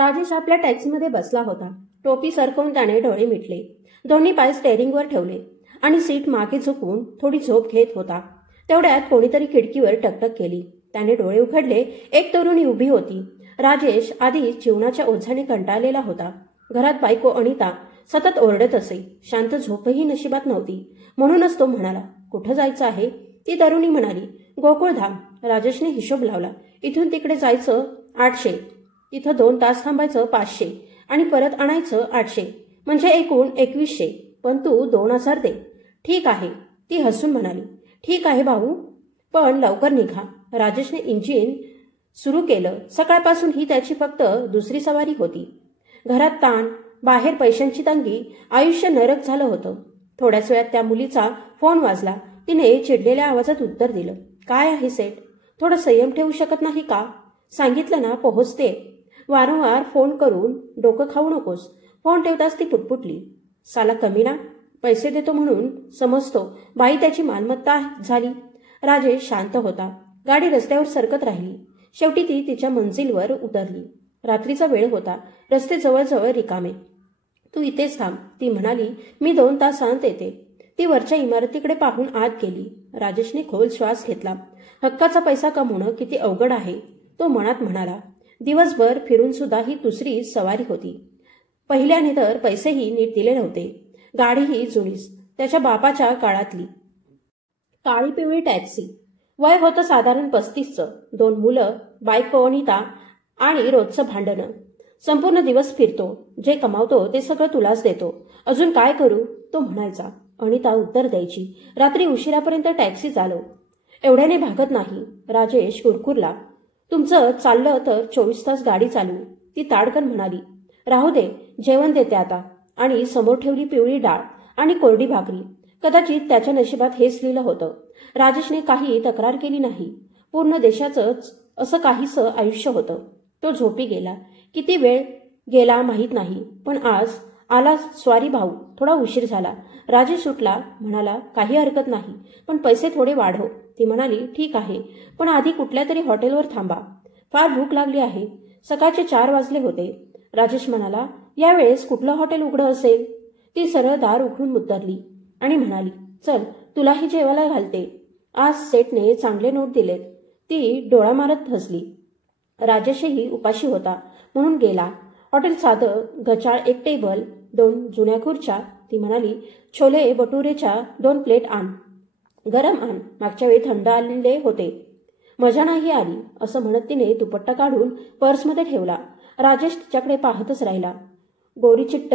राजेश आपल्या टॅक्सीमध्ये बसला होता. टोपी सरकवून त्याने डोळे मिटले, दोन्ही पाय स्टेअरिंगवर ठेवले आणि सीट मागे झुकवून थोडी झोप घेत होता. तेवढ्यात कोणीतरी खिडकीवर टकटक केली. त्याने डोळे उघडले. एक तरुणी उभी होती. राजेश आधीच जीवनाच्या ओझ्याने कंटाळलेला होता. घरात बायको अनिता सतत ओरडत असे. शांत झोपही नशिबात नव्हती. म्हणूनच तो म्हणाला, कुठं जायचं आहे? ती तरुणी म्हणाली, गोकुळधाम. राजेशने हिशोब लावला. इथून तिकडे जायचं 800, तिथं 2 तास थांबायचं 500 आणि परत आणायचं 800, म्हणजे एकूण 2100. पण तू 2000 दे. ठीक आहे, ती हसून म्हणाली. ठीक आहे भाऊ, पण लवकर निघा. राजेशने इंजिन सुरू केलं. सकाळपासून ही त्याची फक्त दुसरी सवारी होती. घरात ताण, बाहेर पैशांची तंगी, आयुष्य नरक झालं होतं. थोड्याच वेळात त्या मुलीचा फोन वाजला. तिने चिडलेल्या आवाजात उत्तर दिलं. काय आहे सेठ? थोडं संयम ठेवू शकत नाही का? सांगितलं ना पोहोचते. वारंवार फोन करून डोकं खाऊ नकोस. फोन ठेवताच ती पुटपुटली. साला कमी ना? पैसे देतो म्हणून समजतो बाई त्याची मालमत्ता झाली. राजेश शांत होता. गाडी रस्त्यावर सरकत राहिली. शेवटी ती तिच्या मंजिलवर उतरली. रात्रीचा वेळ होता. रस्ते जवळजवळ रिकामे. तू इथेच थांब, ती म्हणाली. मी 2 तासांत येते. ती वरच्या इमारतीकडे पाहून आत गेली. राजेशने खोल श्वास घेतला. हक्काचा पैसा कमवणं किती अवघड आहे, तो मनात म्हणाला. दिवसभर फिरून सुद्धा ही दुसरी सवारी होती. पहिल्याने तर पैसेही नीट दिले नव्हते. गाडीही जुनीच, त्याच्या बापाच्या काळातली. काळी पिवळी टॅक्सी. वय होतं साधारण 35चं. 2 मुलं, बायको अनिता आणि रोजचं भांडणं. संपूर्ण दिवस फिरतो. जे कमावतो ते सगळं तुलाच देतो. अजून काय करू, तो म्हणायचा. अनिता उत्तर द्यायची. रात्री उशिरापर्यंत टॅक्सी चालव. एवढ्याने भागत नाही. राजेश कुरकुरला. तुमचं चाललं तर 24 तास गाडी चालू. ती ताडकन म्हणाली. राहू दे, जेवण देते आता. आणि समोर ठेवली पिवळी डाळ आणि कोरडी भाकरी. कदाचित त्याच्या नशिबात हेच लिहिलं होतं. राजेशने काही तक्रार केली नाही. पूर्ण देशाचंच असं काहीसं आयुष्य होतं. तो झोपी गेला. किती वेळ गेला माहीत नाही. पण आज आला. स्वारी भाऊ, थोडा उशीर झाला. राजेश सुटला. म्हणाला, काही हरकत नाही, पण पैसे थोडे वाढव. ती म्हणाली, ठीक आहे, पण आधी कुठल्या तरी हॉटेलवर थांबा. फार भूक लागली आहे. सकाळचे 4 वाजले होते. राजेश म्हणाला, यावेळेस कुठलं हॉटेल उघडं असेल? ती सरळ दार उघडून उतरली आणि म्हणाली, चल तुलाही जेवायला घालते. आज सेठने चांगले नोट दिलेत. ती डोळा मारत हसली. राजेशही उपाशी होता म्हणून गेला. हॉटेल साधं, गचाळ. 1 टेबल, 2 जुन्या खुर्च्या. ती म्हणाली, छोले भटुरेच्या 2 प्लेट आण. गरम आण. मागच्या वेळी थंड आणले होते. मजा नाही आली, असं म्हणत तिने दुपट्टा काढून पर्समध्ये ठेवला. राजेश तिच्याकडे पाहतच राहिला. गोरी चिट्ट,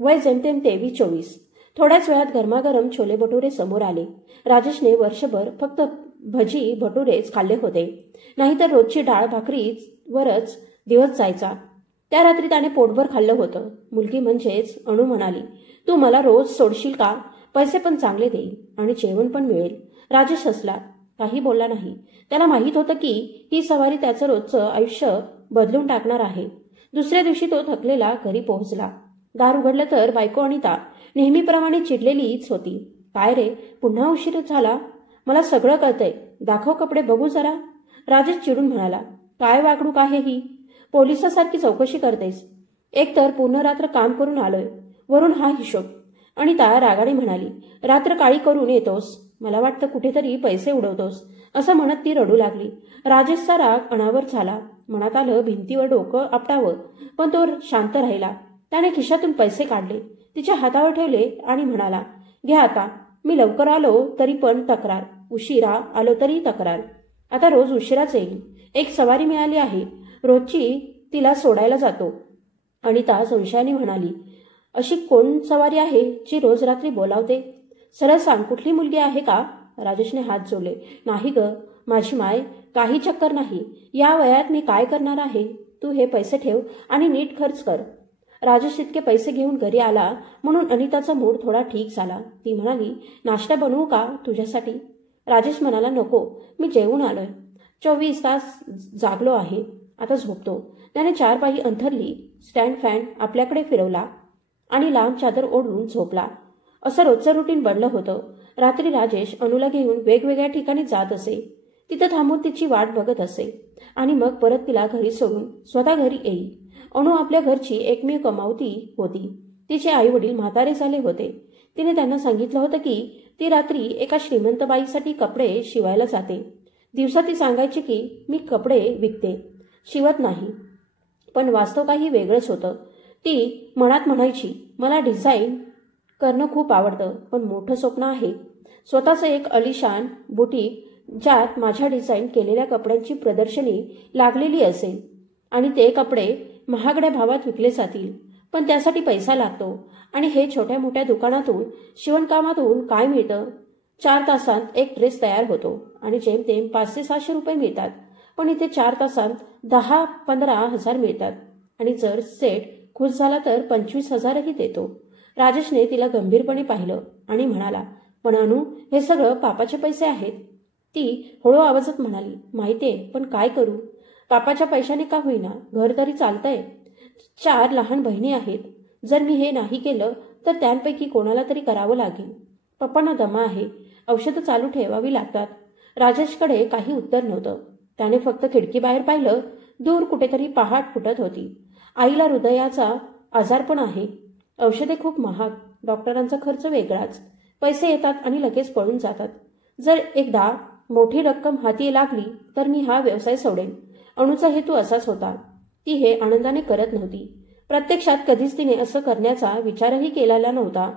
वय जेमतेम 23-24. थोड्याच वेळात गरमागरम छोले भटुरे समोर आले. राजेशने वर्षभर फक्त भजी भटुरेच खाल्ले होते. नाहीतर रोजची डाळ भाकरीवरच दिवस जायचा. त्या रात्री त्याने पोटभर खाल्लं होतं. मुलगी म्हणजेच अणू म्हणाली, तू मला रोज सोडशील का? पैसे पण चांगले देईल आणि जेवण पण मिळेल. राजेश हसला. काही बोलला नाही. त्याला माहीत होतं की ही सवारी त्याचं रोजचं आयुष्य बदलून टाकणार आहे. दुसऱ्या दिवशी तो थकलेला घरी पोहोचला. दार उघडलं तर बायको अनिता नेहमीप्रमाणे चिडलेलीच होती. काय रे, पुन्हा उशीर झाला? मला सगळं कळतंय. दाखव कपडे बघू जरा. राजेश चिडून म्हणाला, काय वागणूक आहे ही? पोलिसासारखी चौकशी करतेस. एकतर पूर्ण रात्र काम करून आलोय, वरून हा हिशोब. अनिता रागाने म्हणाली, रात्र काळी करून येतोस. मला वाटतं कुठेतरी पैसे उडवतोस, असं म्हणत ती रडू लागली. राजेशचा राग अनावर झाला. मनात आलं भिंतीवर डोकं आपटावं, पण तो शांत राहिला. त्याने खिशातून पैसे काढले, तिच्या हातावर ठेवले आणि म्हणाला, घ्या आता. मी लवकर आलो तरी पण तक्रार, उशिरा आलो तरी तक्रार. आता रोज उशिराच येईल. एक सवारी मिळाली आहे, रोजची तिला सोडायला जातो. अनिता संशयाने म्हणाली, अशी कोण सवारी आहे जी रोज रात्री बोलावते? सरळ सांग, कुठली मुलगी आहे का? राजेशने हात जोडले. नाही ग, माझी माय. काही चक्कर नाही. या वयात मी काय करणार आहे? तू हे पैसे ठेव आणि नीट खर्च कर. राजेश इतके पैसे घेऊन घरी आला म्हणून अनिताचा मूड थोडा ठीक झाला. ती म्हणाली, नाश्ता बनवू का तुझ्यासाठी? राजेश म्हणाला, नको, मी जेवून आलोय. 24 तास जागलो आहे, आता झोपतो. त्याने 4 पायी अंथरली. स्टँड फॅन आपल्याकडे फिरवला आणि लांब चादर ओढून झोपला. असं रोजचं रुटीन बनलं होतं. रात्री राजेश अनूला घेऊन वेगवेगळ्या ठिकाणी जात असे. तिथं थांबून तिची वाट बघत असे आणि मग परत तिला घरी सोडून स्वतः घरी येई. अनु आपल्या घरची एकमेव कमावती होती. तिचे आई वडील म्हातारे झाले होते. तिने त्यांना सांगितलं होतं की ती रात्री एका श्रीमंत बाईसाठी कपडे शिवायला जाते. दिवसा ती सांगायची की मी कपडे विकते, शिवत नाही. पण वास्तव काही वेगळंच होतं. ती मनात म्हणायची, मला डिझाईन करणं खूप आवडतं, पण मोठं स्वप्न आहे स्वतःचं एक अलिशान बुटीक, ज्यात माझ्या डिझाईन केलेल्या कपड्यांची प्रदर्शनी लागलेली असेल आणि ते कपडे महागड्या भावात विकले जातील. पण त्यासाठी पैसा लागतो आणि हे छोट्या मोठ्या दुकानातून शिवणकामातून काय मिळतं? 4 तासांत एक ड्रेस तयार होतो आणि जेमतेम 500-600 रुपये मिळतात. पण इथे 4 तासांत 10-15 हजार मिळतात आणि जर सेट खुश झाला तर 25,000ही देतो. राजेशने तिला गंभीरपणे पाहिलं आणि म्हणाला, पण अनु, हे सगळं पापाचे पैसे आहेत. ती हळू आवाजात म्हणाली, माहितीये, पण काय करू? पापाच्या पैशाने का होईना, घर तरी चालतंय. 4 लहान बहिणी आहेत. जर मी हे नाही केलं तर त्यांपैकी कोणाला तरी करावं लागेल. पप्पांना दमा आहे, औषधं चालू ठेवावी लागतात. राजेशकडे काही उत्तर नव्हतं. त्याने फक्त खिडकीबाहेर पाहिलं. दूर कुठेतरी पहाट फुटत होती. आईला हृदयाचा आजार पण आहे. औषधे खूप महाग, डॉक्टरांचा खर्च वेगळाच. पैसे येतात आणि लगेच पळून जातात. जर एकदा मोठी रक्कम हाती लागली तर मी हा व्यवसाय सोडेन. अणूचा हेतू असाच होता. ती हे आनंदाने करत नव्हती. प्रत्यक्षात कधीच तिने असं करण्याचा विचारही केलेला नव्हता.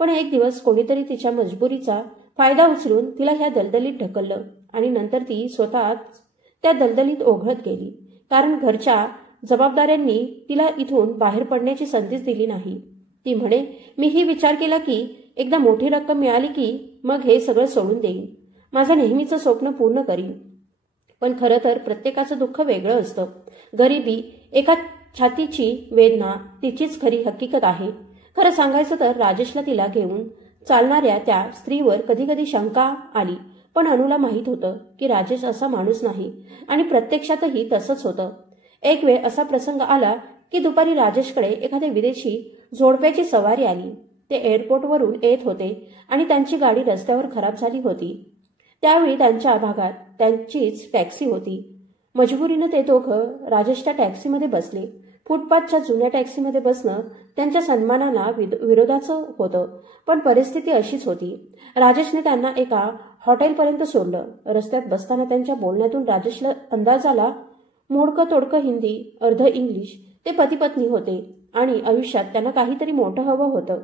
पण एक दिवस कोणीतरी तिच्या मजबुरीचा फायदा उचलून तिला ह्या दलदलीत ढकललं आणि नंतर ती स्वतःच त्या दलदलीत ओघळत गेली. कारण घरच्या जबाबदाऱ्यांनी तिला इथून बाहेर पडण्याची संधीच दिली नाही. ती म्हणे, मीही विचार केला की एकदा मोठी रक्कम मिळाली की मग हे सगळं सोडून देईन, माझं नेहमीचं स्वप्न पूर्ण करीन. पण खरं तर प्रत्येकाचं दुःख वेगळं असतं. गरिबी, एका छातीची वेदना तिचीच खरी हकीकत आहे. खरं सांगायचं तर राजेशला तिला घेऊन चालणाऱ्या त्या स्त्रीवर कधी कधी शंका आली. पण अनुला माहीत होतं की राजेश असा माणूस नाही आणि प्रत्यक्षातही तसंच होतं. एक वेळ असा प्रसंग आला की दुपारी राजेशकडे एखाद्या विदेशी जोडप्याची सवारी आली. ते एअरपोर्टवरून येत होते आणि त्यांची गाडी रस्त्यावर खराब झाली होती. त्यावेळी त्यांच्या भागात त्यांचीच टॅक्सी होती. मजबुरीनं ते दोघं राजेशच्या टॅक्सीमध्ये बसले. फुटपाथच्या जुन्या टॅक्सीमध्ये बसणं त्यांच्या सन्मानाला विरोधाचं होतं, पण परिस्थिती अशीच होती. राजेशने त्यांना एका हॉटेलपर्यंत सोडलं. रस्त्यात बसताना त्यांच्या बोलण्यातून राजेशला अंदाज आला, मोडकं तोडकं हिंदी, अर्ध इंग्लिश ते पती-पत्नी होते आणि आयुष्यात त्यांना काहीतरी मोठं हवं होतं,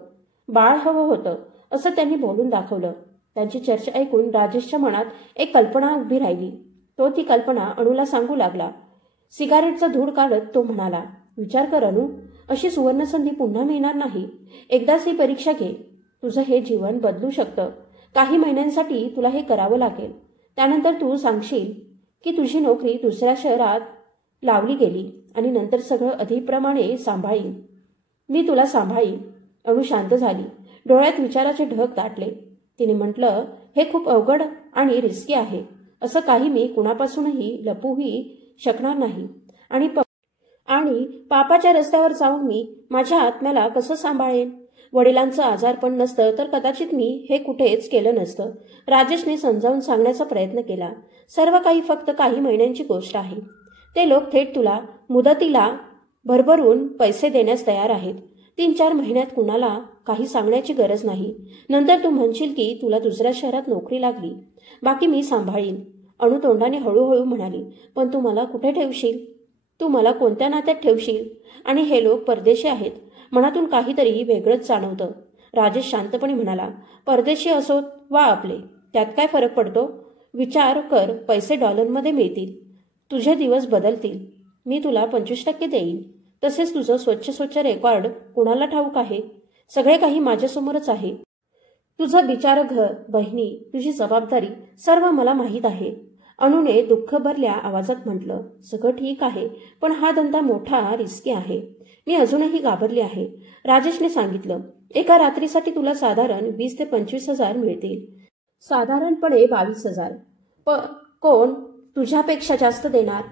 बाळ हवं होतं, असं त्यांनी बोलून दाखवलं. त्यांची चर्चा ऐकून राजेशच्या मनात एक कल्पना उभी राहिली. तो ती कल्पना अणूला सांगू लागला. सिगारेटचा धूर काढत तो म्हणाला, विचार कर अनु, अशी सुवर्णसंधी पुन्हा मिळणार नाही. एकदाच ही परीक्षा घे. तुझं हे जीवन बदलू शकतं. काही महिन्यांसाठी तुला हे करावं लागेल. त्यानंतर तू सांगशील की तुझी नोकरी दुसऱ्या शहरात लावली गेली आणि नंतर सगळं अधिप्रमाणे सांभाळीन. मी तुला सांभाळीन. अणू शांत झाली. डोळ्यात विचाराचे ढग दाटले. तिने म्हटलं, हे खूप अवघड आणि रिस्की आहे. असं काही मी कुणापासूनही लपूही शकणार नाही आणि पापाच्या रस्त्यावर जाऊन मी माझ्या आत्म्याला कसं सांभाळेन? वडिलांचं आजारपण नसतं तर कदाचित मी हे कुठेच केलं नसतं. राजेशने समजावून सांगण्याचा प्रयत्न केला. सर्व काही फक्त काही महिन्यांची गोष्ट आहे. ते लोक थेट तुला मुदतीला भरभरून पैसे देण्यास तयार आहेत. 3-4 महिन्यात कुणाला काही सांगण्याची गरज नाही. नंतर तू म्हणशील की तुला दुसऱ्या शहरात नोकरी लागली. बाकी मी सांभाळीन. अणू तोंडाने हळूहळू म्हणाली, पण तू मला कुठे ठेवशील? तू मला कोणत्या नात्यात ठेवशील? आणि हे लोक परदेशी आहेत. मनातून काहीतरी वेगळंच जाणवतं. राजेश शांतपणे म्हणाला, परदेशी असोत वा आपले, त्यात काय फरक पडतो? विचार कर, पैसे डॉलरमध्ये मिळतील. तुझे दिवस बदलतील. मी तुला 25% देईन. तसेच तुझं स्वच्छ रेकॉर्ड कुणाला ठाऊक आहे? सगळे काही माझ्यासमोरच आहे. तुझं बिचारं घर, बहिणी, तुझी जबाबदारी सर्व मला माहीत आहे. अणूने दुःख भरल्या आवाजात म्हटलं, सगळं ठीक आहे, पण हा धंदा मोठा रिस्की आहे. मी अजूनही घाबरली आहे. राजेशने सांगितलं, एका रात्रीसाठी तुला साधारण 20 ते 25 हजार मिळतील. साधारणपणे 22,000. कोण तुझ्यापेक्षा जास्त देणार?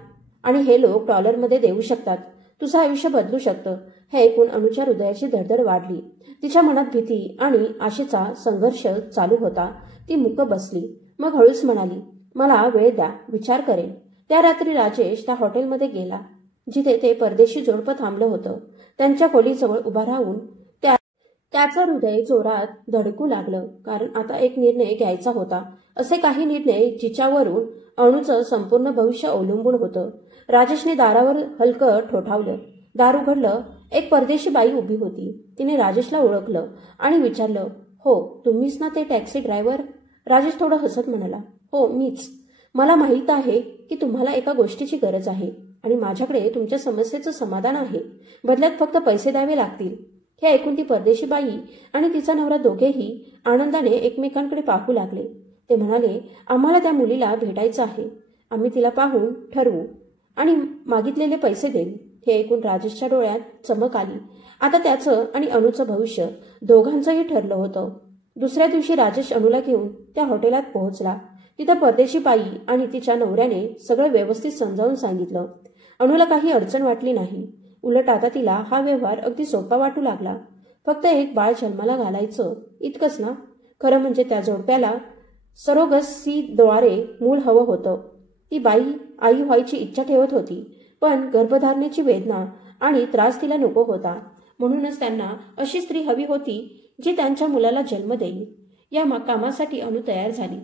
आणि हे लोक डॉलरमध्ये देऊ शकतात. तुझं आयुष्य बदलू शकतं. हे ऐकून अणूच्या हृदयाची धडधड वाढली. तिच्या मनात भीती आणि आशेचा संघर्ष चालू होता. ती मुक्क बसली. मग हळूच म्हणाली, मला वेळ द्या, विचार करेन. त्या रात्री राजेश त्या हॉटेलमध्ये गेला. जिथे ते परदेशी जोडपं थांबलं होतं. त्यांच्या खोलीजवळ उभा राहून त्याचं हृदय जोरात धडकू लागलं, कारण आता एक निर्णय घ्यायचा होता. असे काही निर्णय जिच्यावरून अणूचं संपूर्ण भविष्य अवलंबून होतं. राजेशने दारावर हलकं ठोठावलं. दार उघडलं. एक परदेशी बाई उभी होती. तिने राजेशला ओळखलं आणि विचारलं, हो तुम्हीच ना ते टॅक्सी ड्रायव्हर? राजेश थोडं हसत म्हणाला, हो मीच. मला माहीत आहे की तुम्हाला एका गोष्टीची गरज आहे आणि माझ्याकडे तुमच्या समस्येचं समाधान आहे. बदल्यात फक्त पैसे द्यावे लागतील. हे ऐकून ती परदेशी बाई आणि तिचा नवरा दोघेही आनंदाने एकमेकांकडे पाहू लागले. ते म्हणाले, आम्हाला त्या मुलीला भेटायचं आहे. आम्ही तिला पाहून ठरवू आणि मागितलेले पैसे देऊ. हे ऐकून राजेशच्या डोळ्यात चमक आली. आता त्याचं आणि अणूचं भविष्य दोघांचंही ठरलं होतं. दुसऱ्या दिवशी राजेश अणूला घेऊन त्या हॉटेलात पोहोचला. तिथं परदेशी बाई आणि तिच्या नवऱ्याने सगळं व्यवस्थित समजावून सांगितलं. अणूला काही अडचण वाटली नाही. उलट आता तिला हा व्यवहार अगदी सोपा वाटू लागला. फक्त एक बाळ जन्माला घालायचं इतकंच ना? खरं म्हणजे त्या जोडप्याला सरोगसीद्वारे मूल हवं होतं. ती बाई आई व्हायची इच्छा ठेवत होती, पण गर्भधारणेची वेदना आणि त्रास तिला नको होता. म्हणूनच त्यांना अशी स्त्री हवी होती जी त्यांच्या मुलाला जन्म देईल. या कामासाठी अणू तयार झाली.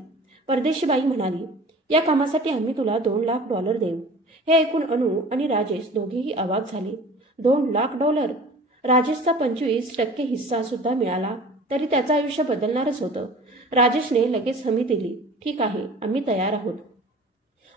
परदेशी बाई म्हणाली, या कामासाठी आम्ही तुला $2,00,000 देऊ. हे ऐकून अणू आणि राजेश दोघेही अवाक झाले. $2,00,000? राजेशचा 25% हिस्सा सुद्धा मिळाला तरी त्याचं आयुष्य बदलणारच होतं. राजेशने लगेच हमी दिली. ठीक आहे, आम्ही तयार आहोत.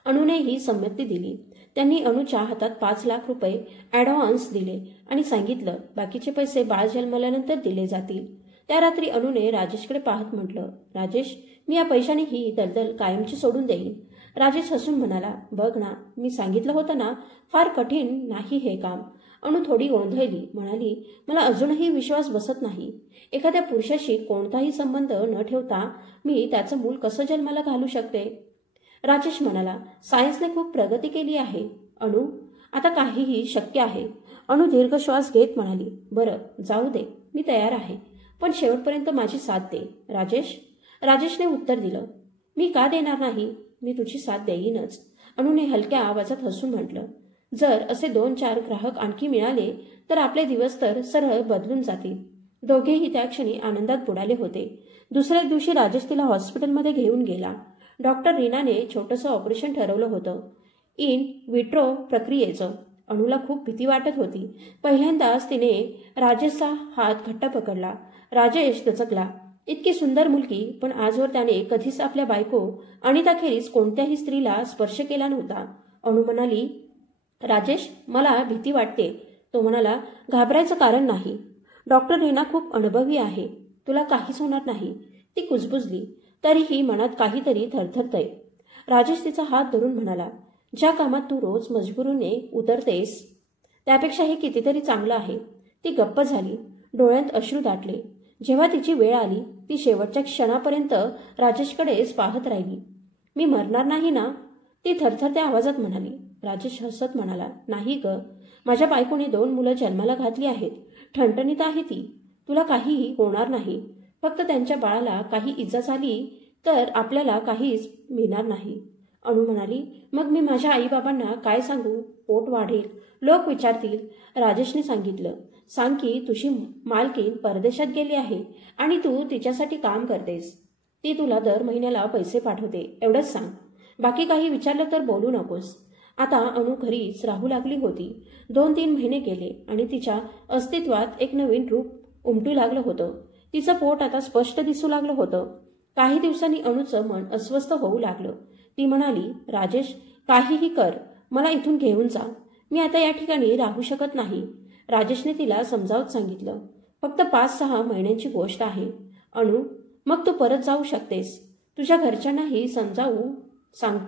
अणूनेही संमती दिली. त्यांनी अणूच्या हातात $5,00,000 ॲडव्हान्स दिले आणि सांगितलं, बाकीचे पैसे बाळ जन्मल्यानंतर दिले जातील. त्या रात्री अणूने राजेशकडे पाहत म्हटलं, राजेश, मी या पैशाने ही दलदल कायमची सोडून देईन. राजेश हसून म्हणाला, बघ ना, मी सांगितलं होतं ना, फार कठीण नाही हे काम. अणू थोडी गोंधळली. म्हणाली, मला अजूनही विश्वास बसत नाही. एखाद्या पुरुषाशी कोणताही संबंध न ठेवता मी त्याचं मूल कसं जन्माला घालू शकते? राजेश म्हणाला, सायन्सने खूप प्रगती केली आहे अणू, आता काहीही शक्य आहे. अणू दीर्घ श्वास घेत म्हणाली, बरं जाऊ दे, मी तयार आहे, पण शेवटपर्यंत माझी साथ दे. राजेश? राजेशने उत्तर दिलं, मी का देणार नाही? मी तुझी साथ देईनच. अणूने हलक्या आवाजात हसून म्हटलं, जर असे 2-4 ग्राहक आणखी मिळाले तर आपले दिवस तर सरळ बदलून जातील. दोघेही त्या क्षणी आनंदात बुडाले होते. दुसऱ्या दिवशी राजेश तिला हॉस्पिटलमध्ये घेऊन गेला. डॉक्टर रीनाने छोटंसं ऑपरेशन ठरवलं होतं, इन विट्रो प्रक्रियेचं. अणूला खूप भीती वाटत होती. पहिल्यांदाच तिने राजेशचा हात घट्ट पकडला. राजेश दचकला. इतकी सुंदर मुलगी, पण आजवर त्याने कधीच आपल्या बायको अनिताखेरीज कोणत्याही स्त्रीला स्पर्श केला नव्हता. अणू म्हणाली, राजेश, मला भीती वाटते. तो म्हणाला, घाबरायचं कारण नाही. डॉक्टर रीना खूप अनुभवी आहे. तुला काहीच होणार नाही. ती कुजबुजली. तरीही मनात काहीतरी थरथरतय. राजेश तिचा हात धरून म्हणाला, ज्या कामात तू रोज मजबुरीने उतरतेस त्यापेक्षा हे कितीतरी चांगलं आहे. ती गप्प झाली. डोळ्यात अश्रू दाटले. जेव्हा तिची वेळ आली ती शेवटच्या क्षणापर्यंत राजेशकडेच पाहत राहिली. मी मरणार नाही ना? ती थरथरत्या आवाजात म्हणाली. राजेश हसत म्हणाला, नाही ग, माझ्या बायकोने 2 मुलं जन्माला घातली आहेत. ठणठणीत आहे ती. तुला काहीही होणार नाही. फक्त त्यांच्या बाळाला काही इजा झाली तर आपल्याला काहीच मिळणार नाही. अणू म्हणाली, मग मी माझ्या आईबाबांना काय सांगू? पोट वाढेल, लोक विचारतील. राजेशने सांगितलं, सांग की तुझी मालकीन परदेशात गेली आहे आणि तू तिच्यासाठी काम करतेस. ती तुला दर महिन्याला पैसे पाठवते, एवढंच सांग. बाकी काही विचारलं तर बोलू नकोस. आता अणू घरीच राहू लागली होती. 2-3 महिने गेले आणि तिच्या अस्तित्वात एक नवीन रूप उमटू लागलं होतं. तिचं पोट आता स्पष्ट दिसू लागलं होतं. काही दिवसांनी अणूचं मन अस्वस्थ होऊ लागलं. ती म्हणाली, राजेश, काहीही कर, मला इथून घेऊन जा. मी आता या ठिकाणी राहू शकत नाही. राजेशने तिला समजावत सांगितलं, फक्त 5-6 महिन्यांची गोष्ट आहे. अणू, मग तू परत जाऊ शकतेस. तुझ्या घरच्यांनाही समजावू सांग.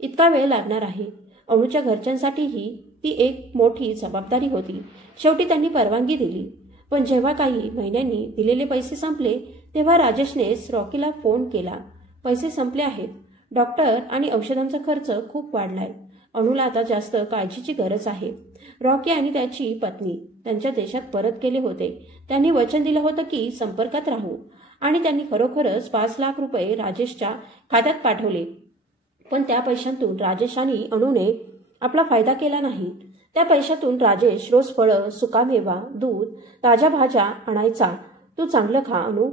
इतका वेळ लागणार आहे. अणूच्या घरच्यांसाठीही ती एक मोठी जबाबदारी होती. शेवटी त्यांनी परवानगी दिली. पण जेव्हा काही महिन्यांनी दिलेले पैसे संपले तेव्हा राजेशनेच रॉकीला फोन केला. पैसे संपले आहेत. डॉक्टर आणि औषधांचा खर्च खूप वाढलाय. अणूला आता जास्त काळजीची गरज आहे. रॉकी आणि त्याची पत्नी त्यांच्या देशात परत गेले होते. त्यांनी वचन दिलं होतं की संपर्कात राहू आणि त्यांनी खरोखरच $5,00,000 राजेशच्या खात्यात पाठवले. पण त्या पैशांतून राजेश आणि अणूने आपला फायदा केला नाही. त्या पैशातून राजेश रोज फळं, सुकामेवा, दूध, ताज्या भाज्या आणायचा. तू चांगलं खा अनु,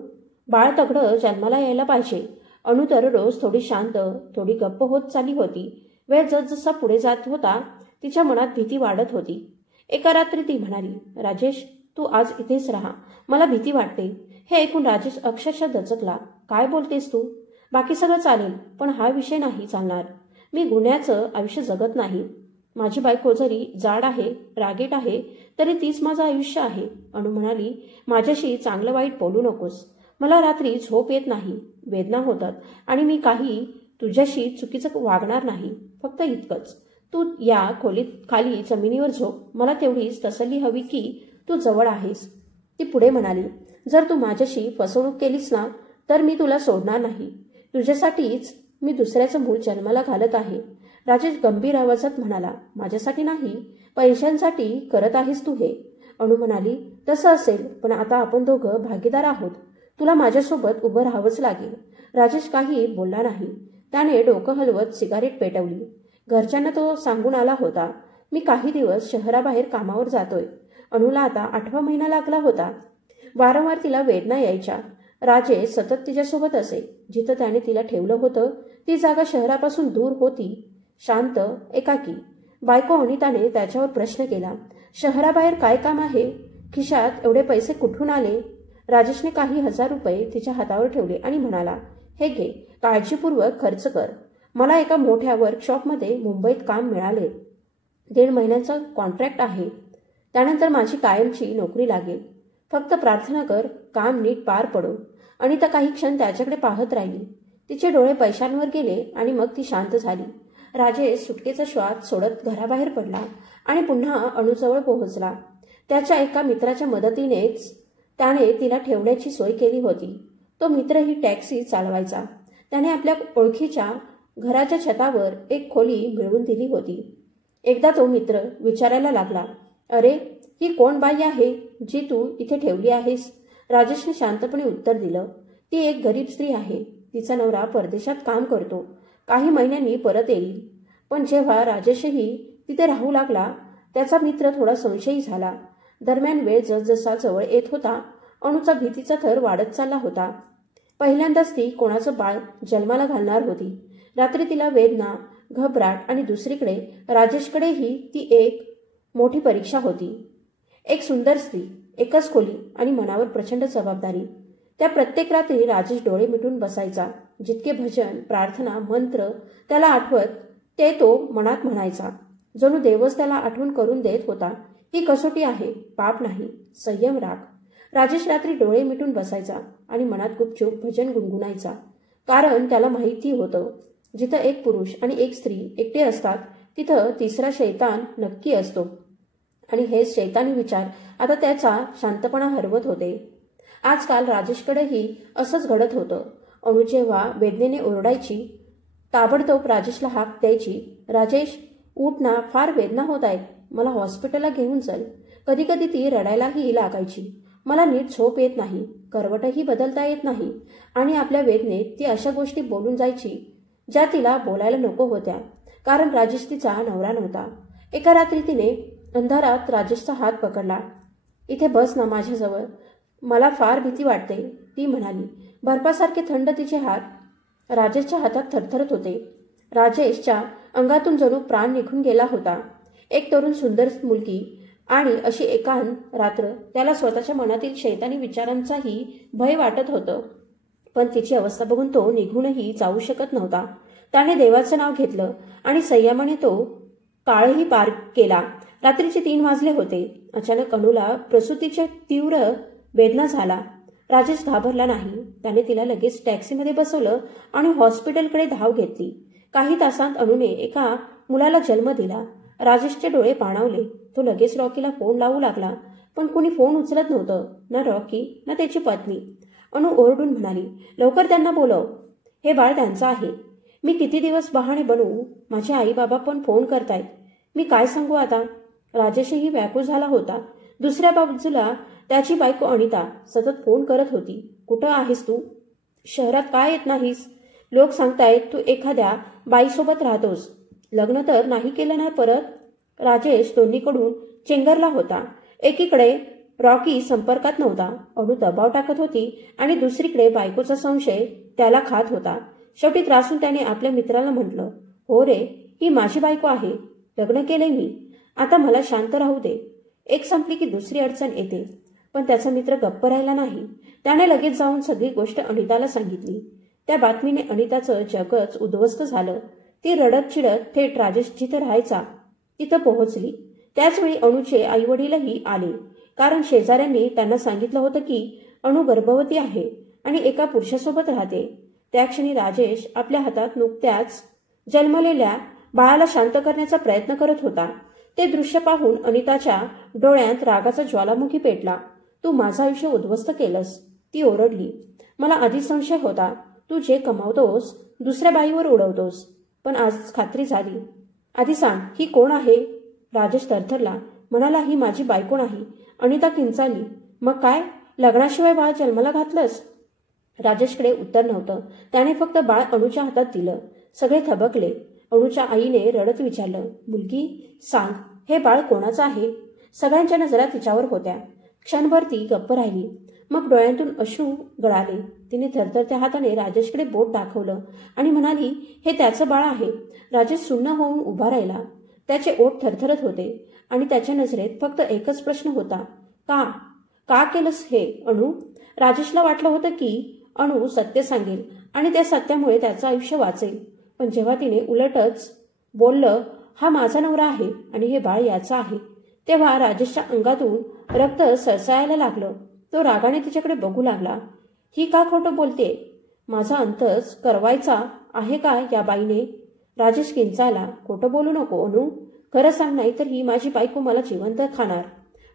बाळ तगडं जन्माला यायला पाहिजे. अनु तर रोज थोडी शांत, थोडी गप्प होत चालली होती. वेळ जसजसा पुढे जात होता तिच्या मनात भीती वाढत होती. एका रात्री ती म्हणाली, राजेश तू आज इथेच राहा, मला भीती वाटते. हे ऐकून राजेश अक्षरशः दचकला. काय बोलतेस तू? बाकी सगळं चालेल, पण हा विषय नाही चालणार. मी गुन्ह्याचं आयुष्य जगत नाही. माझी बायको जरी जाड आहे, रागीट आहे, तरी तीच माझं आयुष्य आहे. अनु म्हणाली, माझ्याशी चांगलं वाईट बोलू नकोस. मला रात्री झोप येत नाही, वेदना होतात आणि मी काही तुझ्याशी चुकीचं वागणार नाही. फक्त इतकंच, तू या खोलीत खाली जमिनीवर झोप. मला तेवढीच तसल्ली हवी की तू जवळ आहेस. ती पुढे म्हणाली, जर तू माझ्याशी फसवणूक केलीस ना तर मी तुला सोडणार नाही. तुझ्यासाठीच मी दुसऱ्याचं मूल जन्माला घालत आहे. राजेश गंभीर आवाजात म्हणाला, माझ्यासाठी नाही, पैशांसाठी करत आहेस तू हे. अनु म्हणाली, तसं असेल, पण आता आपण दोघं भागीदार आहोत. तुला माझ्यासोबत उभं राहावंच लागेल. राजेश काही बोलला नाही. त्याने डोकं हलवत सिगारेट पेटवली. घरच्यांना तो सांगून आला होता, मी काही दिवस शहराबाहेर कामावर जातोय. अनुला आता 8वा महिना लागला होता. वारंवार तिला वेदना यायच्या. राजेश सतत तिच्यासोबत असे. जिथं त्याने तिला ठेवलं होतं ती जागा शहरापासून दूर होती, शांत, एकाकी. बायको अनिताने त्याच्यावर प्रश्न केला, शहराबाहेर काय काम आहे? खिशात एवढे पैसे कुठून आले? राजेशने काही हजार रुपये तिच्या हातावर ठेवले आणि म्हणाला, हे घे, काळजीपूर्वक खर्च कर. मला एका मोठ्या वर्कशॉपमध्ये मुंबईत काम मिळाले. 1.5 महिन्याचं कॉन्ट्रॅक्ट आहे. त्यानंतर माझी कायमची नोकरी लागेल. फक्त प्रार्थना कर काम नीट पार पडो. अनिता काही क्षण त्याच्याकडे पाहत राहिली. तिचे डोळे पैशांवर गेले आणि मग ती शांत झाली. राजेश सुटकेचा श्वास सोडत घराबाहेर पडला आणि पुन्हा अणूजवळ पोहोचला. त्याच्या एका मित्राच्या मदतीनेच त्याने तिला ठेवण्याची सोय केली होती. तो मित्र ही टॅक्सी चालवायचा. त्याने आपल्या ओळखीच्या घराच्या छतावर एक खोली मिळवून दिली होती. एकदा तो मित्र विचारायला लागला, अरे ही कोण बाई आहे जी तू इथे ठेवली आहेस? राजेशने शांतपणे उत्तर दिलं, ती एक गरीब स्त्री आहे. तिचा नवरा परदेशात काम करतो. काही महिन्यांनी परत येईल. पण जेव्हा राजेशही तिथे राहू लागला त्याचा मित्र थोडा संशयी झाला. दरम्यान वेळ जसजसा जवळ येत होता अणूचा भीतीचा थर वाढत चालला होता. पहिल्यांदाच ती कोणाचं बाळ जन्माला घालणार होती. रात्री तिला वेदना, घबराट आणि दुसरीकडे राजेशकडेही ती एक मोठी परीक्षा होती. एक सुंदर स्त्री, एकच खोली आणि मनावर प्रचंड जबाबदारी. त्या प्रत्येक रात्री राजेश डोळे मिटून बसायचा. जितके भजन, प्रार्थना, मंत्र त्याला आठवत ते तो मनात म्हणायचा. जणू देवच त्याला आठवण करून देत होता. ही कसोटी आहे, पाप नाही, संयम राख. राजेश रात्री डोळे मिटून बसायचा आणि मनात गुपचूप भजन गुणगुणायचा. कारण त्याला माहिती होतं, जिथं एक पुरुष आणि एक स्त्री एकटे असतात तिथं तिसरा शैतान नक्की असतो. आणि हेच शैतानी विचार आता त्याचा शांतपणा हरवत होते. आजकाल राजेशकडेही असंच घडत होतं. अणू जेव्हा वेदनेने ओरडायची ताबडतोब राजेशला हाक द्यायची, राजेश उठ ना, फार वेदना होत आहेत, मला हॉस्पिटलला घेऊन चल. कधी कधी ती रडायलाही लागायची. मला नीट झोप येत नाही, करवटही बदलता येत नाही. आणि आपल्या वेदनेत ती अशा गोष्टी बोलून जायची ज्या तिला बोलायला नको होत्या. कारण राजेश तिचा नवरा नव्हता. एका रात्री तिने अंधारात राजेशचा हात पकडला. इथे बस ना माझ्याजवळ, मला फार भीती वाटते, ती म्हणाली. बर्फासारखे थंड तिचे हात राजेशच्या हातात थरथरत होते. राजेशच्या अंगातून जणू प्राण निघून गेला होता. एक तरुण सुंदर मुलगी आणि अशी एकांत रात्र. त्याला स्वतःच्या मनातील शैतानी विचारांचाही भय वाटत होतं. पण तिची अवस्था बघून तो निघूनही जाऊ शकत नव्हता. त्याने देवाचं नाव घेतलं आणि संयमाने तो काळही पार केला. रात्रीचे 3 वाजले होते. अचानक अणूला प्रसूतीच्या तीव्र वेदना झाला. राजेश घाबरला नाही. त्याने तिला लगेच टॅक्सीमध्ये बसवलं आणि हॉस्पिटलकडे धाव घेतली. काही तासांत अणूने एका मुलाला जन्म दिला. राजेशचे डोळे पाणावले. तो लगेच रॉकीला फोन लावू लागला, पण कुणी फोन उचलत नव्हतं, ना रॉकी ना त्याची पत्नी. अणू ओरडून म्हणाली, लवकर त्यांना बोलव, हे बाळ त्यांचं आहे. मी किती दिवस बहाणे बनवू? माझे आई बाबा पण फोन करतायत, मी काय सांगू आता? राजेशही व्याकुळ झाला होता. दुसऱ्या बाजूला त्याची बायको अनिता सतत फोन करत होती, कुठं आहेस तू? शहरात काय येत नाहीस? लोक सांगतायत तू एखाद्या बाईसोबत राहतोस. लग्न तर नाही केलं ना परत? राजेश दोन्हीकडून चेंगरला होता. एकीकडे रॉकी संपर्कात नव्हता, अणू दबाव टाकत होती आणि दुसरीकडे बायकोचा संशय त्याला खात होता. शेवटी त्रासून त्याने आपल्या मित्राला म्हटलं, हो रे, ही माझी बायको आहे, लग्न केलंय मी, आता मला शांत राहू दे. एक संपली की दुसरी अडचण येते. पण त्याचा मित्र गप्प राहिला नाही. त्याने लगेच जाऊन सगळी गोष्ट अनिताला सांगितली. त्या बातमीने अनिताचं जगच उद्ध्वस्त झालं. ती रडत चिडत थेट राजेश जिथे राहायचा तिथं पोहोचली. त्याचवेळी अणूचे आईवडीलही आले, कारण शेजाऱ्यांनी त्यांना सांगितलं होतं की अणू गर्भवती आहे आणि एका पुरुषासोबत राहते. त्या क्षणी राजेश आपल्या हातात नुकत्याच जन्मलेल्या बाळाला शांत करण्याचा प्रयत्न करत होता. ते दृश्य पाहून अनिताच्या डोळ्यात रागाचा ज्वालामुखी पेटला. तू माझं आयुष्य उद्ध्वस्त केलंस, ती ओरडली. मला आधी संशय होता, तू जे कमावतोस दुसऱ्या बाईवर उडवतोस, पण आज खात्री झाली. आधी सांग, ही कोण आहे? राजेश थरथरला, म्हणाला, ही माझी बायको नाही. अनिता किंचाळली, मग काय, लग्नाशिवाय बाळ जन्माला घातलंस? राजेशकडे उत्तर नव्हतं. त्याने फक्त बाळ अणूच्या हातात दिलं. सगळे थबकले. अणूच्या आईने रडत विचारलं, मुलगी सांग, हे बाळ कोणाचं आहे? सगळ्यांच्या नजरा तिच्यावर होत्या. क्षणभर ती गप्प राहिली. मग डोळ्यांतून अश्रू गळाले. तिने थरथरत्या हाताने राजेशकडे बोट दाखवलं आणि म्हणाली, हे त्याचं बाळ आहे. राजेश सुन्न होऊन उभा राहिला. त्याचे ओठ थरथरत होते आणि त्याच्या नजरेत फक्त एकच प्रश्न होता, का? का केलंस हे अणू? राजेशला वाटलं होतं की अणू सत्य सांगेल आणि त्या सत्यामुळे त्याचं आयुष्य वाचेल. पण जेव्हा तिने उलटच बोललं, हा माझा नवरा आहे आणि हे बाळ याचं आहे, तेव्हा राजेशच्या अंगातून रक्त सरसायला लागलं. तो रागाने तिच्याकडे बघू लागला. ही का खोटं बोलते? माझा अंतच करवायचा आहे का या बाईने? राजेश किंचाळला, खोटं बोलू नको अणू, खरं सांग, नाही तर ही माझी बायको मला जिवंत खाणार.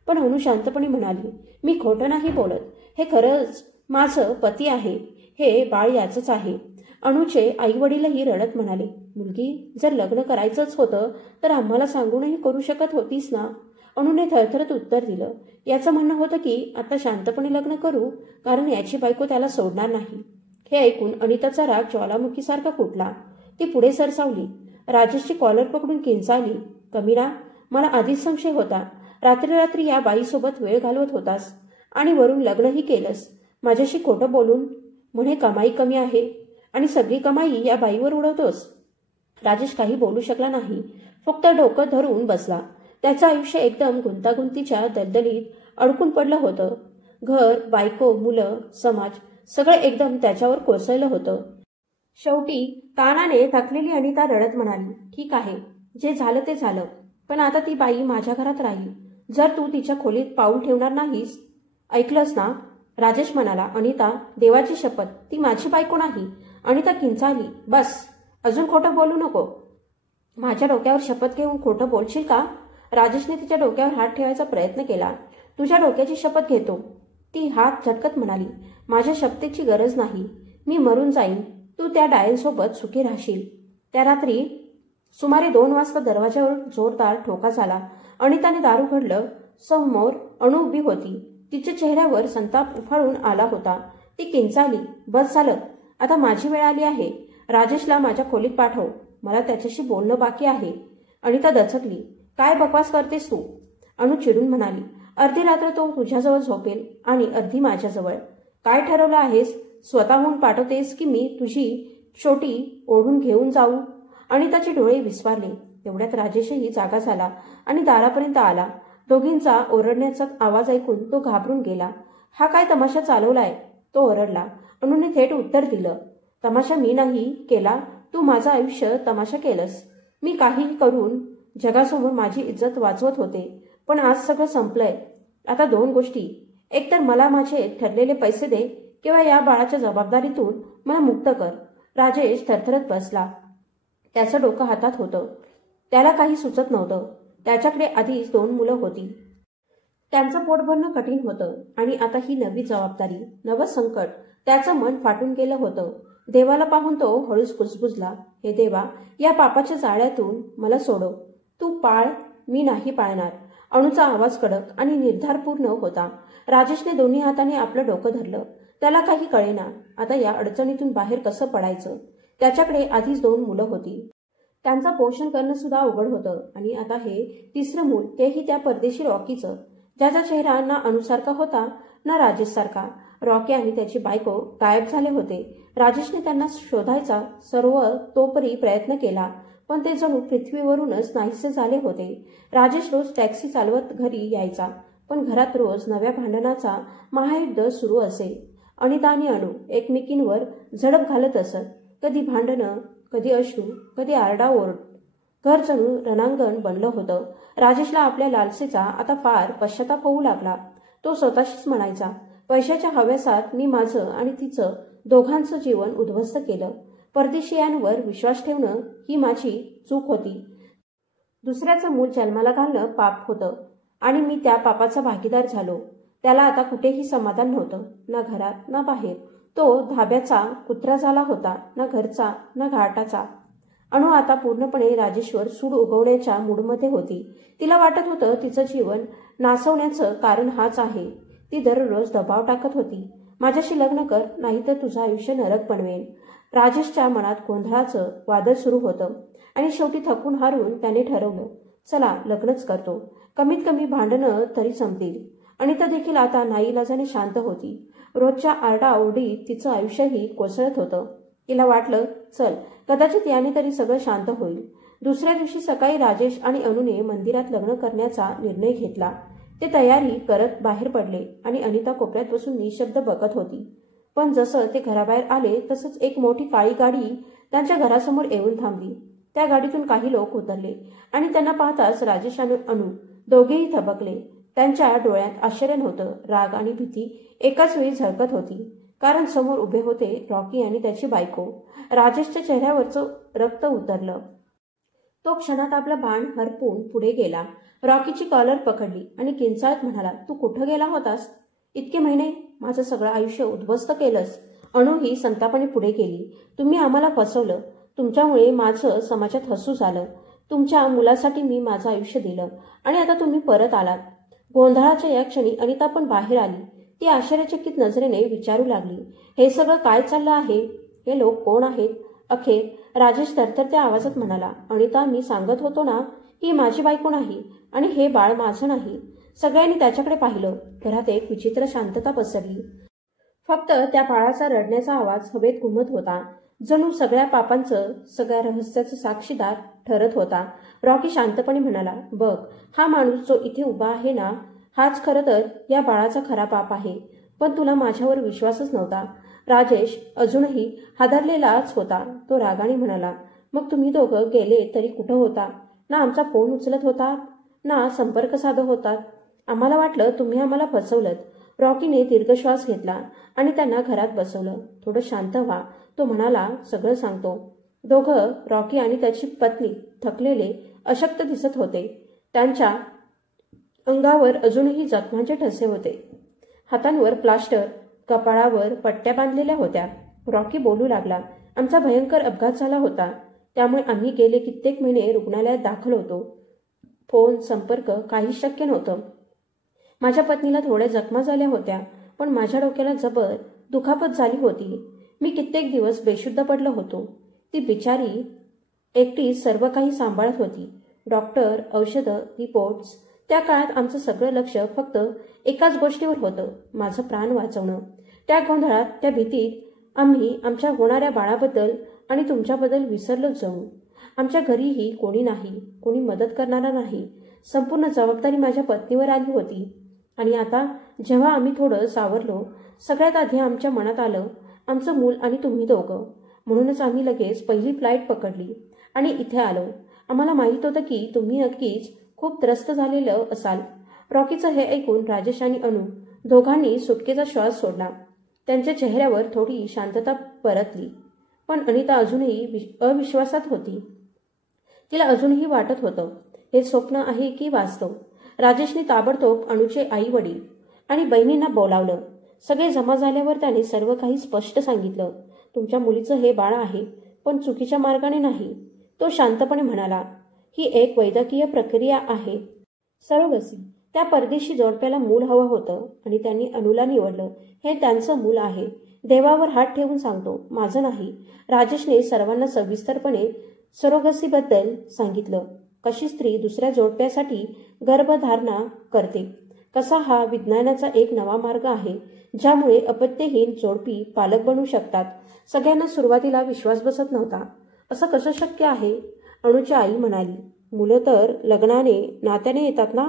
पण अणू शांतपणे म्हणाली, मी खोटं नाही बोलत, हे खरंच माझं पती आहे, हे बाळ याचंच आहे. अणूचे आईवडीलही रडत म्हणाले, मुलगी, जर लग्न करायचंच होतं तर आम्हाला सांगूनही करू शकत होतीस ना? अणूने थरथरत उत्तर दिलं, याचं म्हणणं होतं की आता शांतपणे लग्न करू, कारण याची बायको त्याला सोडणार नाही. हे ऐकून अनिताचा राग ज्वालामुखीसारखा फुटला. ती पुढे सरसावली. राजेशची कॉलर पकडून किंचाळली, कमीना, मला आधीच संशय होता. रात्री रात्री या बाईसोबत वेळ घालवत होतास आणि वरून लग्नही केलंस माझ्याशी खोटं बोलून. म्हणे कमाई कमी आहे आणि सगळी कमाई या बाईवर उडवतोस. राजेश काही बोलू शकला नाही, फक्त डोकं धरून बसला. त्याचं आयुष्य एकदम गुंतागुंतीच्या दलदलीत अडकून पडलं होतं. घर, बायको, मुलं, समाज सगळं एकदम त्याच्यावर कोसळलं होतं. शेवटी कानाने थकलेली अनिता रडत म्हणाली, ठीक आहे, जे झालं ते झालं, पण आता ती बाई माझ्या घरात राहील जर तू तिच्या खोलीत पाऊल ठेवणार नाहीस. ऐकलंस ना? राजेश म्हणाला, अनिता, देवाची शपथ, ती माझी बायको नाही. अनिता किंचाळली, बस, अजून खोटं बोलू नको. माझ्या डोक्यावर शपथ घेऊन खोटं बोलशील का? राजेशने तिच्या डोक्यावर हात ठेवायचा प्रयत्न केला. तुझ्या डोक्याची शपथ घेतो. ती हात झटकत म्हणाली, माझ्या शपथेची गरज नाही. मी मरून जाईन, तू त्या डायनसोबत सुखी राहशील. त्या रात्री सुमारे 2 वाजता दरवाजावर जोरदार ठोका झाला. अनिताने दार उघडलं. समोर अणू उभी होती. तिच्या चेहऱ्यावर संताप उफाळून आला होता. ती किंचाळली, बस झालं, आता माझी वेळ आली आहे. राजेशला माझ्या खोलीत पाठव, मला त्याच्याशी बोलणं बाकी आहे. अनिता दचकली, काय बकवास करतेस तू? अणू चिडून म्हणाली, अर्धी रात्र तो तुझ्याजवळ झोपेल आणि अर्धी माझ्याजवळ. काय ठरवलं आहेस? स्वतःहून पाठवतेस की मी तुझी छोटी ओढून घेऊन जाऊ? अनिताचे डोळे विस्फारले. तेवढ्यात राजेशही जागा झाला आणि दारापर्यंत आला. दोघींचा ओरडण्याचा आवाज ऐकून तो घाबरून गेला. हा काय तमाशा चालवलाय? तो ओरडला. अणूने थेट उत्तर दिलं, तमाशा मी नाही केला, तू माझं आयुष्य तमाशा केलंस. मी काहीही करून जगासमोर माझी इज्जत वाचवत होते, पण आज सगळं संपलंय. आता 2 गोष्टी, एकतर मला माझे ठरलेले पैसे दे किंवा या बाळाच्या जबाबदारीतून मला मुक्त कर. राजेश थरथरत बसला. त्याचं डोकं हातात होतं. त्याला काही सुचत नव्हतं. त्याच्याकडे आधीच 2 मुलं होती. त्यांचं पोट भरणं कठीण होतं आणि आता ही नवी जबाबदारी, नवं संकट. त्याचं मन फाटून गेलं होतं. देवाला पाहून तो हळूच कुजबुजला, हे देवा, या पापाच्या जाळ्यातून मला सोडव. तू पाळ, मी नाही पाळणार. अणूचा आवाज कडक आणि निर्धारपूर्ण होता. राजेशने दोन्ही हाताने आपलं डोकं धरलं. त्याला काही कळेना आता या अडचणीतून बाहेर कसं पडायचं. त्याच्याकडे आधीच 2 मुलं होती. त्यांचं पोषण करणं सुद्धा अवघड होतं. आणि आता हे तिसरं मूल, तेही त्या परदेशी रॉकीचं, ज्याचा चेहरा ना अनुसारखा होता ना राजेशसारखा. रॉकी आणि त्याची बायको गायब झाले होते. राजेशने त्यांना शोधायचा सर्वतोपरी प्रयत्न केला, पण ते जणू पृथ्वीवरूनच नाहीसे झाले होते. राजेश रोज टॅक्सी चालवत घरी यायचा, पण घरात रोज नव्या भांडणाचा महायुद्ध सुरू असे. अनिता आणि अनु एकमेकींवर झडप घालत असत. कधी भांडणं, कधी अश्रू, कधी आरडाओरड. घर जणू रणांगण बनलं होतं. राजेशला आपल्या लालसेचा आता फार पश्चाताप होऊ लागला. तो स्वतःशीच म्हणायचा, पैशाच्या हव्यासात मी माझं आणि तिचं दोघांचं जीवन उद्ध्वस्त केलं. परदेशीयांवर विश्वास ठेवणं ही माझी चूक होती. दुसऱ्याचं मूल जन्माला घालणं पाप होतं आणि मी त्या पापाचा भागीदार झालो. त्याला आता कुठेही समाधान नव्हतं, ना घरात ना बाहेर. तो धाब्याचा कुत्रा झाला होता, ना घरचा ना घाटाचा. अनु आता पूर्णपणे राजेशवर सूड उगवण्याच्या मूडमध्ये होती. तिला वाटत होतं तिचं जीवन नासवण्याचं कारण हाच आहे. ती दररोज दबाव टाकत होती, माझ्याशी लग्न कर, नाहीतर तुझं आयुष्य नरक बनवेन. राजेशच्या मनात गोंधळाचं वादळ सुरू होतं आणि शेवटी थकून हारून त्याने ठरवलं, चला लग्नच करतो. कमीत कमी भांडणं तरी संपतील. अनिता देखील आता नाईलाजाने शांत होती. रोजच्या आरडाओरडीत तिचं आयुष्यही कोसळत होतं. तिला वाटलं, चल कदाचित याने तरी सगळं शांत होईल. दुसऱ्या दिवशी सकाळी राजेश आणि अनुने मंदिरात लग्न करण्याचा निर्णय घेतला. ते तयारी करत बाहेर पडले आणि अनिता कोपऱ्यात बसून निशब्द बघत होती. पण जसं ते घराबाहेर आले तसंच एक मोठी काळी गाडी त्यांच्या घरासमोर येऊन थांबली. त्या गाडीतून काही लोक उतरले आणि त्यांना पाहताच राजेश आणि अनु दोघेही थबकले. त्यांच्या डोळ्यात आश्चर्य नव्हतं, राग आणि भीती एकाच वेळी झळकत होती. कारण समोर उभे होते रॉकी आणि त्याची बायको. राजेशच्या चेहऱ्यावरचं रक्त उतरलं. तो क्षणात आपला बाण हरपून पुढे गेला. रॉकीची कॉलर पकडली आणि किंचाळत म्हणाला, तू कुठं गेला होतास? इतके महिने माझं सगळं आयुष्य उद्ध्वस्त केलंस. अनु ही संतापाने पुढे गेली. तुम्ही आम्हाला फसवलं. तुमच्यामुळे माझं समाजात हसू झालं. तुमच्या मुलासाठी मी माझं आयुष्य दिलं आणि आता तुम्ही परत आलात. गोंधळाच्या या क्षणी अनिता पण बाहेर आली. ती आश्चर्यचकित नजरेने विचारू लागली, हे सगळं काय चाललं आहे? हे लोक कोण आहेत? अखेर राजेश थरथरत्या आवाजात म्हणाला, अनिता, मी सांगत होतो ना, ही माझी बायको नाही आणि हे बाळ माझं नाही. सगळ्यांनी त्याच्याकडे पाहिलं. घरात एक विचित्र शांतता पसरली. फक्त त्या बाळाचा रडण्याचा आवाज हवेत घुमत होता, जणू सगळ्या पापांचं, सगळ्या रहस्याचं साक्षीदार ठरत होता. रॉकी शांतपणे म्हणाला, बघ, हा माणूस जो इथे उभा आहे ना, हाच खरं तर या बाळाचा खरा पाप आहे. पण तुला माझ्यावर विश्वासच नव्हता. राजेश अजूनही हादरलेलाच होता. तो रागाने म्हणाला, मग तुम्ही दोघं गेले तरी कुठं होता? ना आमचा फोन उचलत होता ना संपर्क साधत होतात. आम्हाला वाटलं तुम्ही आम्हाला फसवलत. रॉकीने दीर्घ श्वास घेतला आणि त्यांना घरात बसवलं. थोडं शांत व्हा, तो म्हणाला, सगळं सांगतो. दोघं, रॉकी आणि त्याची पत्नी, थकलेले, अशक्त दिसत होते. त्यांच्या अंगावर अजूनही जखमांचे ठसे होते. हातांवर प्लास्टर, कपाळावर पट्ट्या बांधलेल्या होत्या. रॉकी बोलू लागला, आमचा भयंकर अपघात झाला होता. त्यामुळे आम्ही गेले कित्येक महिने रुग्णालयात दाखल होतो. फोन, संपर्क काहीच शक्य नव्हतं. माझ्या पत्नीला थोड्या जखमा झाल्या होत्या, पण माझ्या डोक्याला जबर दुखापत झाली होती. मी कित्येक दिवस बेशुद्ध पडलो होतो. ती बिचारी एकटी सर्व काही सांभाळत होती. डॉक्टर, औषधं, रिपोर्ट्स. त्या काळात आमचं सगळं लक्ष फक्त एकाच गोष्टीवर होतं, माझं प्राण वाचवणं. त्या गोंधळात, त्या भीतीत आम्ही आमच्या होणाऱ्या बाळाबद्दल आणि तुमच्याबद्दल विसरलोच जाऊ. आमच्या घरीही कोणी नाही, कोणी मदत करणारा नाही. संपूर्ण जबाबदारी माझ्या पत्नीवर आली होती. आणि आता जेव्हा आम्ही थोडं सावरलो, सगळ्यात आधी आमच्या मनात आलं आमचं मूल आणि तुम्ही दोघं. म्हणूनच आम्ही लगेच पहिली फ्लाईट पकडली आणि इथे आलो. आम्हाला माहीत होतं की तुम्ही नक्कीच खूप त्रस्त झालेलं असाल. रॉकीचं हे ऐकून राजेश आणि अनु दोघांनी सुटकेचा श्वास सोडला. त्यांच्या चेहऱ्यावर थोडी शांतता परतली. पण अनिता अजूनही अविश्वासात होती. तिला अजूनही वाटत होतं, हे स्वप्न आहे की वास्तव. राजेशने ताबडतोब अणूचे आई वडील आणि बहिणींना बोलावलं. सगळे जमा झाल्यावर त्याने सर्व काही स्पष्ट सांगितलं. तुमच्या मुलीचं हे बाळ आहे, पण चुकीच्या मार्गाने नाही. तो शांतपणे म्हणाला, ही एक वैद्यकीय प्रक्रिया आहे, सरोगसी. त्या परदेशी जोडप्याला मूल हवं होतं आणि त्यांनी अनुला निवडलं. हे त्यांचं मूल आहे. देवावर हात ठेवून सांगतो, माझं नाही. राजेशने सर्वांना सविस्तरपणे सरोगसीबद्दल सांगितलं. कशी स्त्री दुसऱ्या जोडप्यासाठी गर्भधारणा करते, कसा हा विज्ञानाचा एक नवा मार्ग आहे ज्यामुळे अपत्यहीन जोडपी पालक बनू शकतात. सगळ्यांना सुरुवातीला विश्वास बसत नव्हता. असं कसं शक्य आहे? अणूची आई म्हणाली. मुलं तर लग्नाने नात्याने येतात ना.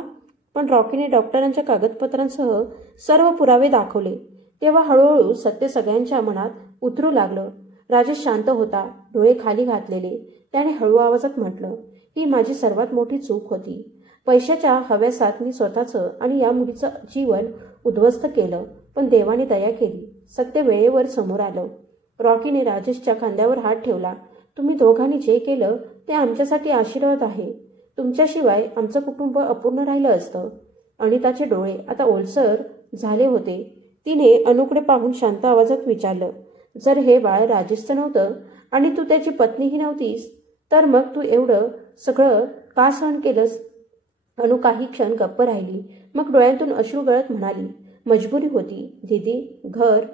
पण रॉकीने डॉक्टरांच्या कागदपत्रांसह सर्व पुरावे दाखवले. तेव्हा हळूहळू सत्य सगळ्यांच्या मनात उतरू लागलं. राजेश शांत होता, डोळे खाली घातलेले. त्याने हळू आवाजात म्हटलं, ही माझी सर्वात मोठी चूक होती. पैशाच्या हव्यासात मी स्वतःचं आणि या मुलीचं जीवन उद्ध्वस्त केलं. पण देवाने दया केली. सत्य वेळेवर समोर आलं. रॉकीने राजेशच्या खांद्यावर हात ठेवला. तुम्ही दोघांनी जे केलं ते आमच्यासाठी आशीर्वाद आहे. तुमच्याशिवाय आमचं कुटुंब अपूर्ण राहिलं असतं. अनिताचे डोळे आता ओलसर झाले होते. तिने अनुकडे पाहून शांत आवाजात विचारलं, जर हे बाळ राजेशचं नव्हतं आणि तू त्याची पत्नीही नव्हतीस तर मग तू एवढं सगळं का सहन केलंस? अनु काही क्षण गप्प राहिली. मग डोळ्यातून अश्रू गळत म्हणाली, मजबुरी होती दीदी. घर,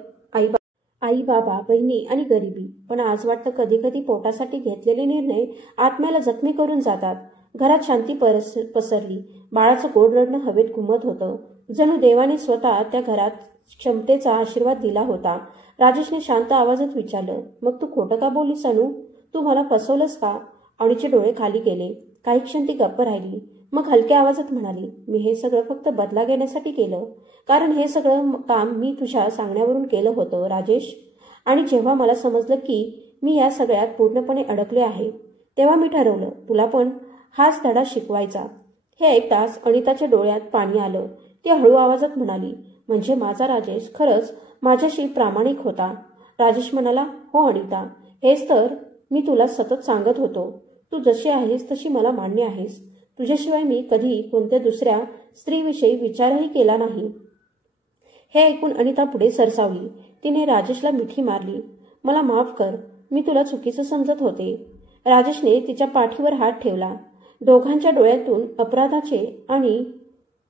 आई बाबा, बहिणी आणि गरिबी. पण आज वाटतं कधी कधी पोटासाठी घेतलेले निर्णय आत्म्याला जखमी करून जातात. घरात शांती पसरली. बाळाचं गोड रडणं हवेत घुमत होतं. जणू देवाने स्वतः त्या घरात क्षमतेचा आशीर्वाद दिला होता. राजेशने शांत आवाजात विचारलं, मग तू खोटं का बोललीस अनु? तू मला फसवलंस का? अणूचे डोळे खाली गेले. काही क्षण ती गप्प राहिली. मग हलक्या आवाजात म्हणाली, मी हे सगळं फक्त बदला घेण्यासाठी केलं. कारण हे सगळं काम मी तुझ्या सांगण्यावरून केलं होतं राजेश. आणि जेव्हा मला समजलं की मी या सगळ्यात पूर्णपणे अडकले आहे तेव्हा मी ठरवलं तुला पण हाच धडा शिकवायचा. हे ऐकताच अनिताच्या डोळ्यात पाणी आलं. ती हळू आवाजात म्हणाली, म्हणजे माझा राजेश खरंच माझ्याशी प्रामाणिक होता? राजेश म्हणाला, हो अनिता, हेच तर मी तुला सतत सांगत होतो. तू जशी आहेस तशी मला मान्य आहेस. तुझ्याशिवाय मी कधी कोणत्या दुसऱ्या स्त्रीविषयी विचारही केला नाही. हे ऐकून अनिता पुढे सरसावली. तिने राजेशला मिठी मारली. मला माफ कर, मी तुला चुकीचं समजत होते. राजेशने तिच्या पाठीवर हात ठेवला. दोघांच्या डोळ्यातून अपराधाचे आणि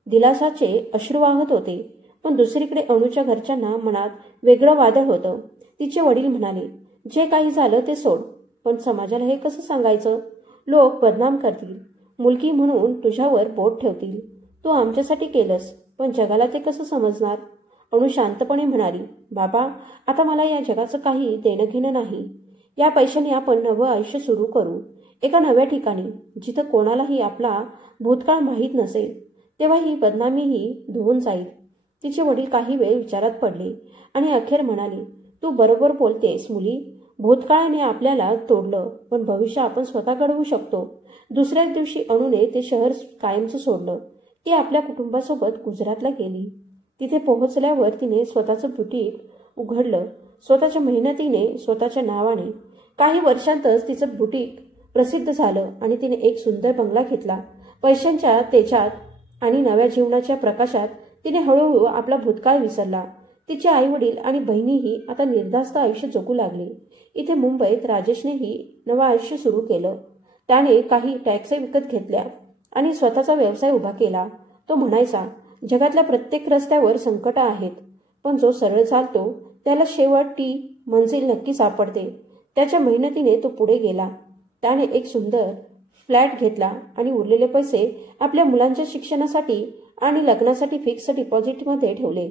दिलासाचे अश्रू वाहत होते. पण दुसरीकडे अणूच्या घरच्यांना मनात वेगळं वादळ होतं. तिचे वडील म्हणाले, जे काही झालं ते सोड, पण समाजाला हे कसं सांगायचं? लोक बदनाम करतील, मुलगी म्हणून तुझ्यावर बोट ठेवतील. तू आमच्यासाठी केलंस, पण जगाला ते कसं समजणार? अणू शांतपणे म्हणाली, बाबा, आता मला या जगाचं काही देणं घेणं नाही. या पैशाने आपण नवं आयुष्य सुरू करू, एका नव्या ठिकाणी, जिथं कोणालाही आपला भूतकाळ माहीत नसेल. तेव्हा ही बदनामीही धुवून जाईल. तिचे वडील काही वेळ विचारात पडले आणि अखेर म्हणाले, तू बरोबर बोलतेस मुली. भूतकाळाने आपल्याला तोडलं, पण भविष्य आपण स्वतः घडवू शकतो. दुसऱ्याच दिवशी अणूने ते शहर कायमचं सोडलं. ती आपल्या कुटुंबासोबत गुजरातला गेली. तिथे पोहोचल्यावर तिने स्वतःचं बुटीक उघडलं, स्वतःच्या मेहनतीने, स्वतःच्या नावाने. काही वर्षांतच तिचं बुटीक प्रसिद्ध झालं आणि तिने एक सुंदर बंगला घेतला. पैशांच्या तेजात आणि नव्या जीवनाच्या प्रकाशात तिने हळूहळू आपला भूतकाळ विसरला. तिचे आईवडील आणि बहिणीही आता निर्धास्त आयुष्य जगू लागले. इथे मुंबईत राजेशनेही नवं आयुष्य सुरू केलं. त्याने काही टॅक्सी विकत घेतल्या आणि स्वतःचा व्यवसाय उभा केला. तो म्हणायचा, जगातल्या प्रत्येक रस्त्यावर संकट आहेत, पण जो सरळ चालतो त्याला शेवटी मंजिल नक्की सापडते. त्याच्या मेहनतीने तो पुढे गेला. त्याने एक सुंदर फ्लॅट घेतला आणि उरलेले पैसे आपल्या मुलांच्या शिक्षणासाठी आणि लग्नासाठी फिक्स डिपॉझिटमध्ये ठेवले.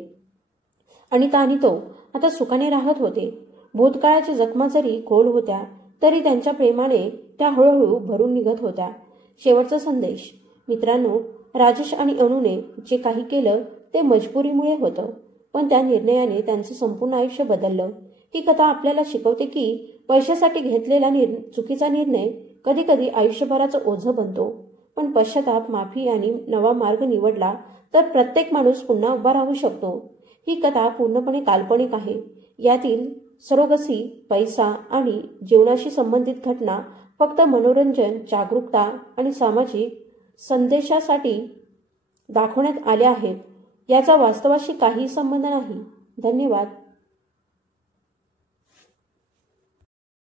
अनिता आणि तो आता सुखाने राहत होते. भूतकाळाच्या जखमा जरी खोल होत्या तरी त्यांच्या प्रेमाने त्या हळूहळू भरून निघत होत्या. शेवटचा संदेश. मित्रांनो, राजेश आणि अणूने जे काही केलं ते मजबुरीमुळे होतं, पण त्या निर्णयाने त्यांचं संपूर्ण आयुष्य बदललं. ही कथा आपल्याला शिकवते की पैशासाठी घेतलेला चुकीचा निर्णय कधी कधी आयुष्यभराचं ओझं बनतो. पण पश्चाताप, माफी आणि नवा मार्ग निवडला तर प्रत्येक माणूस पुन्हा उभा राहू शकतो. ही कथा पूर्णपणे काल्पनिक आहे. यातील सरोगसी, पैसा आणि जीवनाशी संबंधित घटना फक्त मनोरंजन, जागरूकता आणि सामाजिक संदेशासाठी दाखवण्यात आल्या आहेत. याचा वास्तवाशी काही संबंध नाही. धन्यवाद.